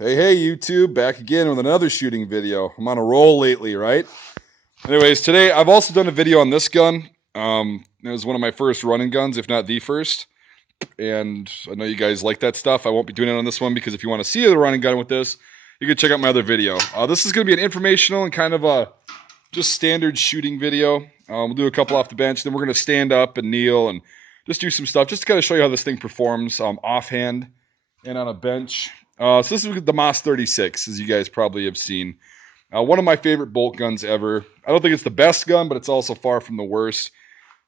Hey, YouTube, back again with another shooting video. I'm on a roll lately, right? Anyways, today I've also done a video on this gun. It was one of my first running guns, if not the first. And I know you guys like that stuff. I won't be doing it on this one because if you want to see the running gun with this, you can check out my other video. This is going to be an informational and kind of a just standard shooting video. We'll do a couple off the bench, then we're going to stand up and kneel and just do some stuff just to kind of show you how this thing performs offhand and on a bench. So this is the MOS 36, as you guys probably have seen. One of my favorite bolt guns ever. I don't think it's the best gun, but it's also far from the worst.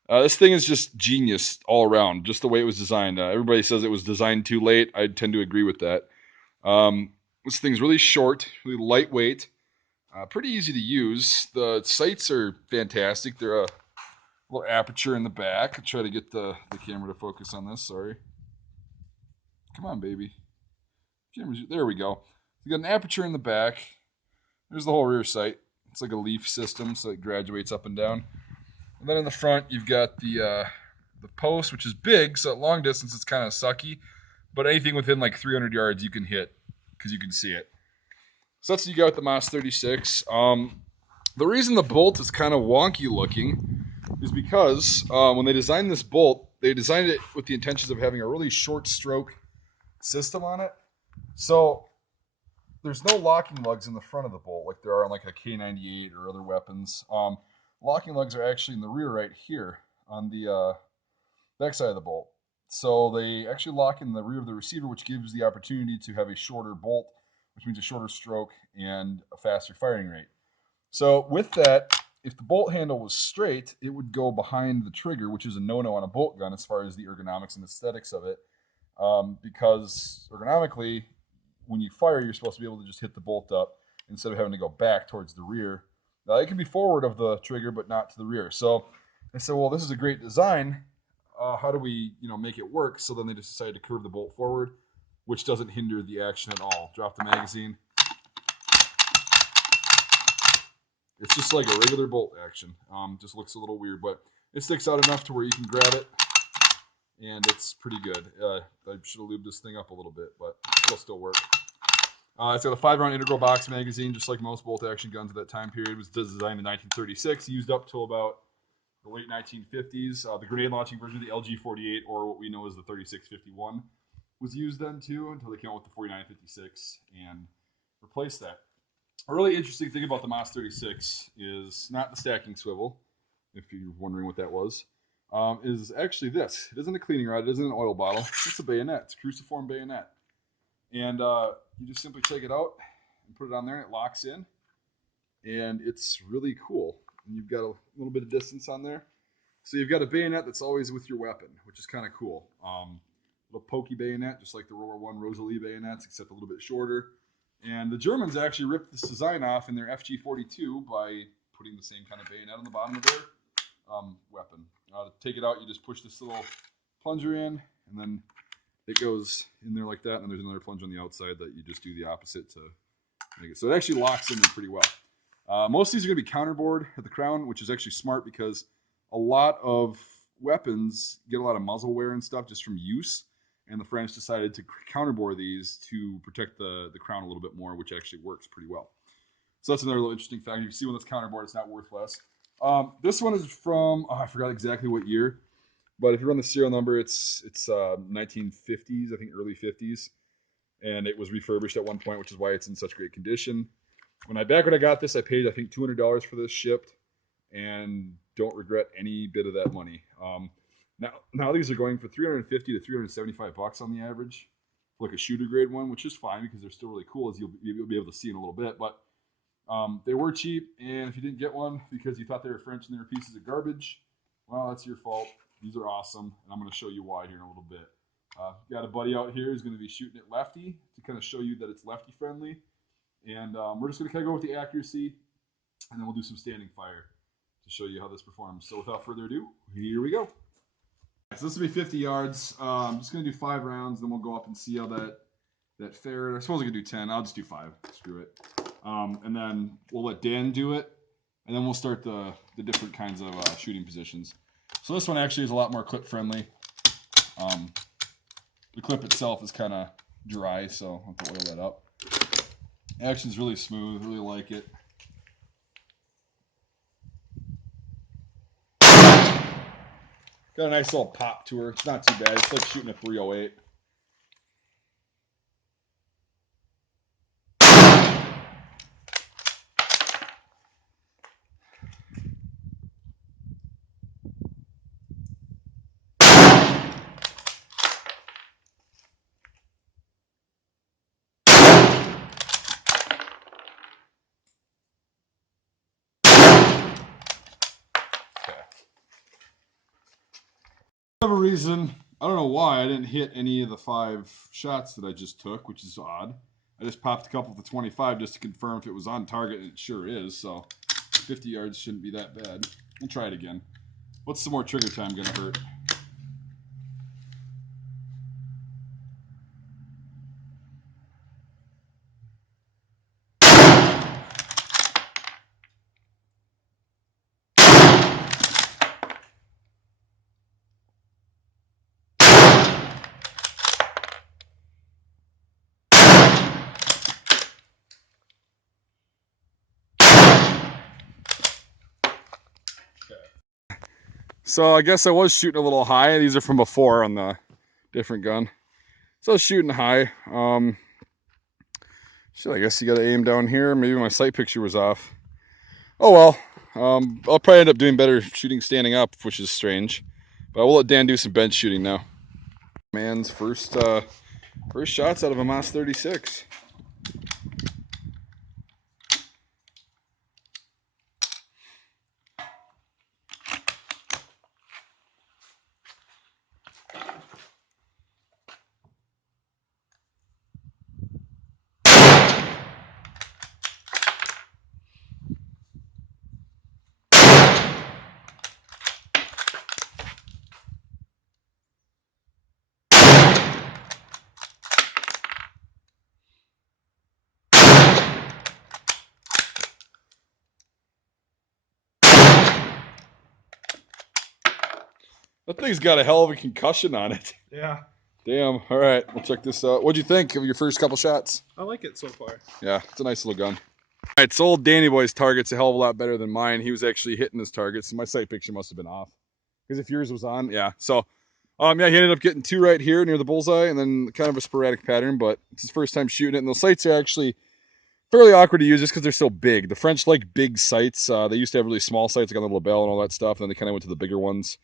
This thing is just genius all around, just the way it was designed. Everybody says it was designed too late. I tend to agree with that. This thing's really short, really lightweight, pretty easy to use. The sights are fantastic. They're a little aperture in the back. I'll try to get the camera to focus on this. Sorry. Come on, baby. There we go. You got an aperture in the back. There's the whole rear sight. It's like a leaf system, so it graduates up and down. And then in the front, you've got the post, which is big, so at long distance it's kind of sucky. But anything within like 300 yards you can hit because you can see it. So that's what you got with the MOS 36. The reason the bolt is kind of wonky looking is because when they designed this bolt, they designed it with the intentions of having a really short stroke system on it. So there's no locking lugs in the front of the bolt like there are on like a K98 or other weapons. Locking lugs are actually in the rear right here on the back side of the bolt. So they actually lock in the rear of the receiver, which gives the opportunity to have a shorter bolt, which means a shorter stroke and a faster firing rate. So with that, if the bolt handle was straight, it would go behind the trigger, which is a no-no on a bolt gun as far as the ergonomics and aesthetics of it. Because ergonomically, when you fire, you're supposed to be able to just hit the bolt up instead of having to go back towards the rear. Now, it can be forward of the trigger, but not to the rear. So I said, well, this is a great design. How do we, make it work? So then they just decided to curve the bolt forward, which doesn't hinder the action at all. Drop the magazine. It's just like a regular bolt action. Just looks a little weird, but it sticks out enough to where you can grab it, and it's pretty good. I should have lubed this thing up a little bit, but it'll still work. It's got a 5-round integral box magazine, just like most bolt-action guns at that time period. It was designed in 1936, used up till about the late 1950s. The grenade-launching version of the LG-48, or what we know as the 36-51, was used then too, until they came out with the 49-56 and replaced that. A really interesting thing about the MOS 36 is not the stacking swivel, if you're wondering what that was, is actually this. It isn't a cleaning rod. It isn't an oil bottle. It's a bayonet. It's a cruciform bayonet. And you just simply take it out and put it on there, and it locks in. And it's really cool. And you've got a little bit of distance on there. So you've got a bayonet that's always with your weapon, which is kind of cool. Little pokey bayonet, just like the World War I Rosalie bayonets, except a little bit shorter. And the Germans actually ripped this design off in their FG-42 by putting the same kind of bayonet on the bottom of their weapon. To take it out, you just push this little plunger in, and then it goes in there like that, and then there's another plunger on the outside that you just do the opposite to make it. So it actually locks in there pretty well. Most of these are going to be counterbore at the crown, which is actually smart because a lot of weapons get a lot of muzzle wear and stuff just from use, and the French decided to counterbore these to protect the crown a little bit more, which actually works pretty well. So that's another little interesting fact. You can see when it's counterbored, it's not worth less. This one is from, I forgot exactly what year, but if you run the serial number, it's 1950s, I think early 50s, and it was refurbished at one point, which is why it's in such great condition. When I got this, I paid I think $200 for this shipped, and don't regret any bit of that money. Now these are going for $350 to $375 on the average, for like a shooter grade one, which is fine because they're still really cool, as you'll be able to see in a little bit. But they were cheap, and if you didn't get one because you thought they were French and they were pieces of garbage, well, that's your fault. These are awesome, and I'm going to show you why here in a little bit. Got a buddy out here who's going to be shooting it lefty to kind of show you that it's lefty friendly. And we're just going to kind of go with the accuracy, and then we'll do some standing fire to show you how this performs. So without further ado, here we go. So this will be 50 yards. I'm just going to do 5 rounds, then we'll go up and see how that fared. I suppose I could do 10. I'll just do 5. Screw it. And then we'll let Dan do it, and then we'll start the different kinds of shooting positions. So this one actually is a lot more clip friendly. The clip itself is kind of dry, so I'll have to oil that up. Action's really smooth. Really like it. Got a nice little pop to her. It's not too bad. It's like shooting a 308. For whatever reason, I don't know why I didn't hit any of the 5 shots that I just took, which is odd. I just popped a couple of the 25 just to confirm if it was on target, and it sure is, so 50 yards shouldn't be that bad. We'll try it again. What's some more trigger time gonna hurt? So I guess I was shooting a little high. These are from before on the different gun. So I was shooting high. Shit, I guess you gotta aim down here. Maybe my sight picture was off. Oh well. I'll probably end up doing better shooting standing up, which is strange. But I will let Dan do some bench shooting now. Man's first shots out of a Moss 36. That thing's got a hell of a concussion on it. Yeah. Damn. All right, we'll check this out. What'd you think of your first couple shots? I like it so far. Yeah, it's a nice little gun. All right, so old Danny Boy's target's a hell of a lot better than mine. He was actually hitting his targets, so my sight picture must have been off. Because if yours was on, yeah. So, yeah, he ended up getting 2 right here near the bullseye, and then kind of a sporadic pattern, but it's his first time shooting it, and those sights are actually fairly awkward to use just because they're so big. The French like big sights. They used to have really small sights, like on the LaBelle and all that stuff, and then they kind of went to the bigger ones.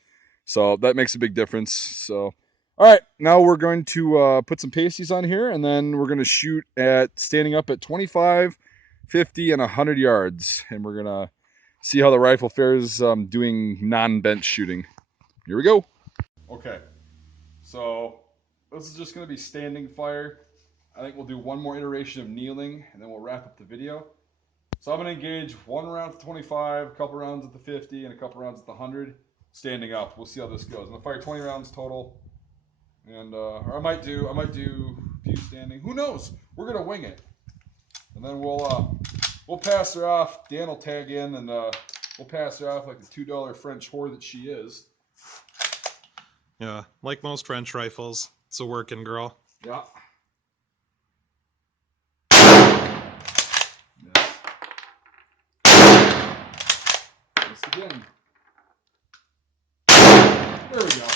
So that makes a big difference. So, all right, now we're going to put some pasties on here, and then we're going to shoot at standing up at 25, 50, and 100 yards, and we're going to see how the rifle fares doing non-bench shooting. Here we go. Okay, so this is just going to be standing fire. I think we'll do one more iteration of kneeling, and then we'll wrap up the video. So I'm going to engage 1 round at the 25, a couple rounds at the 50, and a couple rounds at the 100, standing up. We'll see how this goes. I'm going to fire 20 rounds total, and or I might do a few standing. Who knows? We're going to wing it, and then we'll pass her off. Dan will tag in, and we'll pass her off like the $2 French whore that she is. Yeah, like most French rifles, it's a working girl. Yeah. Miss again. There we go.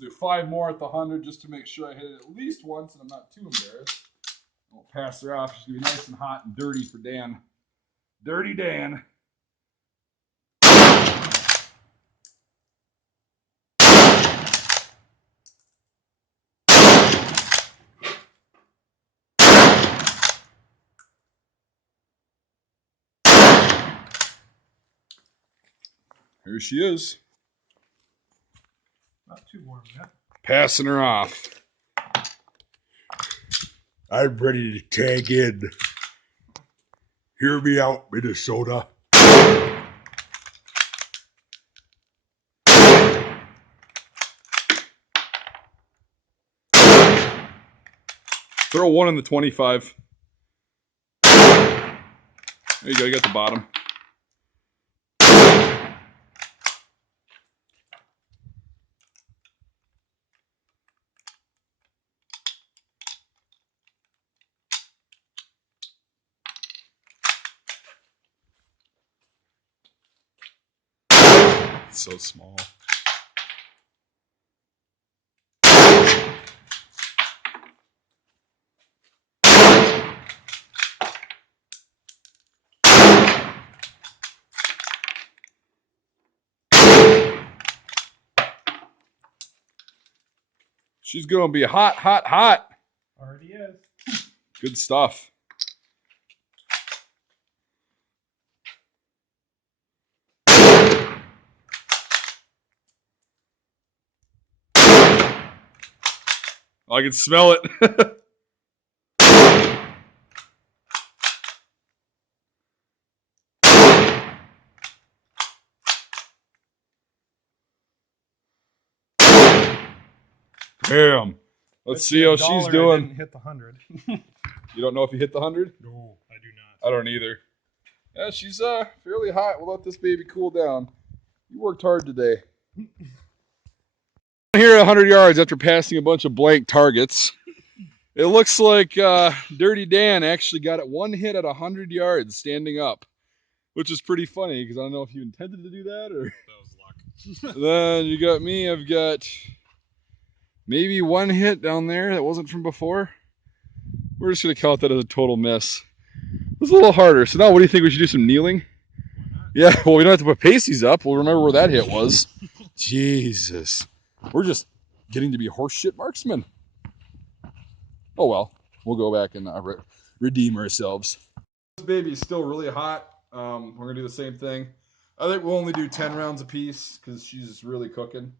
Do 5 more at the 100 just to make sure I hit it at least once and I'm not too embarrassed. I'll pass her off. She's going to be nice and hot and dirty for Dan. Dirty Dan. Here she is. Not too warm yet. Passing her off. I'm ready to tag in. Hear me out, Minnesota. Throw one in the 25. There you go, you got the bottom. It's so small. She's gonna be hot, hot, hot. Already is. Good stuff. I can smell it. Damn. Let's see how she's doing. I didn't hit the 100. You don't know if you hit the 100? No, I do not. I don't either. Yeah, she's fairly hot. We'll let this baby cool down. You worked hard today. Here at 100 yards after passing a bunch of blank targets. It looks like Dirty Dan actually got it one hit at 100 yards standing up, which is pretty funny because I don't know if you intended to do that or. That was luck. Then you got me. I've got maybe one hit down there that wasn't from before. We're just going to count that as a total miss. It was a little harder. So now what do you think? We should do some kneeling? Yeah, well, we don't have to put pasties up. We'll remember where that hit was. Jesus. We're just getting to be horseshit marksmen. Oh, well. We'll go back and redeem ourselves. This baby's still really hot. We're going to do the same thing. I think we'll only do 10 rounds apiece because she's really cooking.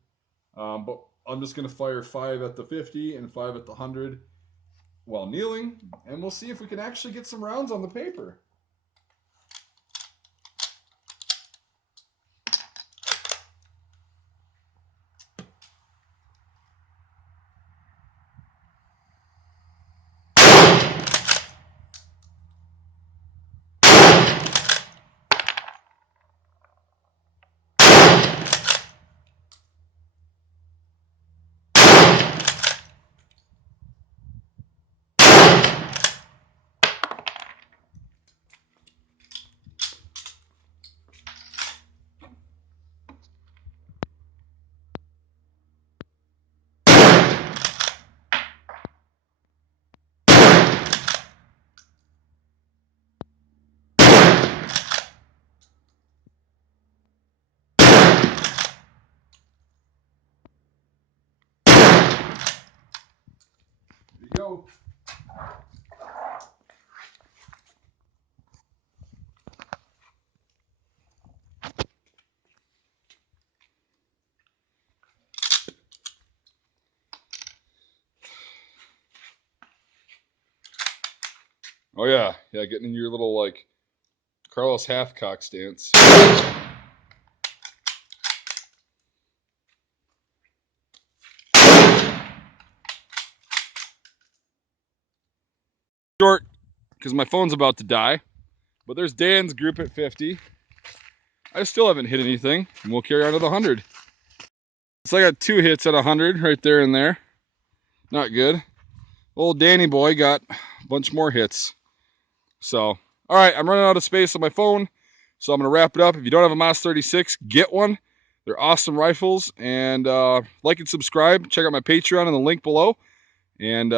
But I'm just going to fire 5 at the 50 and 5 at the 100 while kneeling. And we'll see if we can actually get some rounds on the paper. Here you go. Oh yeah, getting in your little like Carlos Halfcock stance. Short, because my phone's about to die. But there's Dan's group at 50. I still haven't hit anything, and we'll carry on to the 100. So I got 2 hits at 100 right there and there. Not good. Old Danny boy got a bunch more hits. So, all right, I'm running out of space on my phone, so I'm going to wrap it up. If you don't have a MAS 36, get one. They're awesome rifles. And like and subscribe. Check out my Patreon in the link below. And